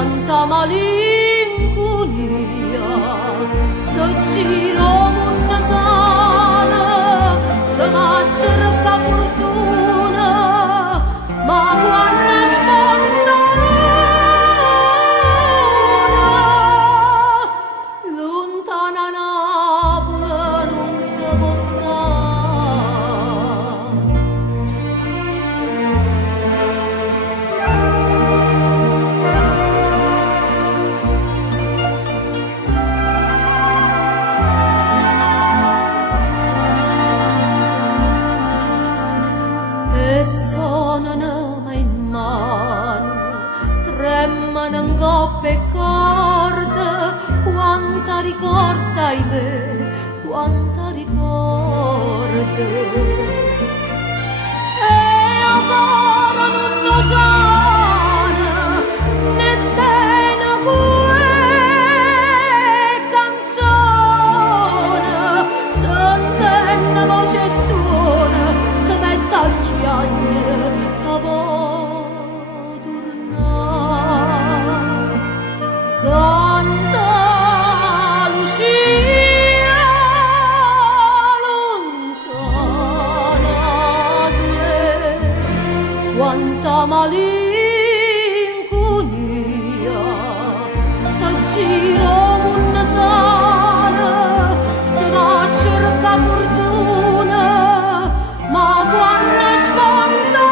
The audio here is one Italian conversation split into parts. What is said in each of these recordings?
quanta malinconia, se giro una sana, se va a cerca fortuna, ma quando spontanea, lontana Napoli non si può e sonano in mano, tremano in coppe e corde, quanta ricorda me, quanta ricorda. E ancora non lo sana, nemmeno quelle canzone, sentendo voce e suona, si mette a chiagnere che vuoi tornare. Santa Lucia, lontana te, quanta malinconia, se giro una sana, se va a cerca fortuna, ma quando spontanea,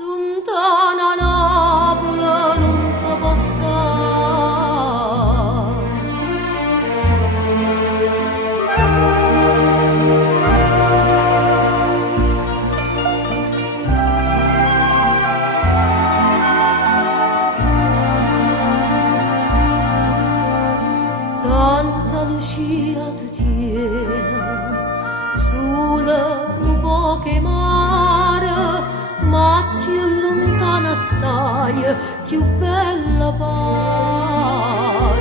lontana Napoli non si può Santa Lucia tu tieni, sole un po' che mare, ma più lontana stai, più bella pare.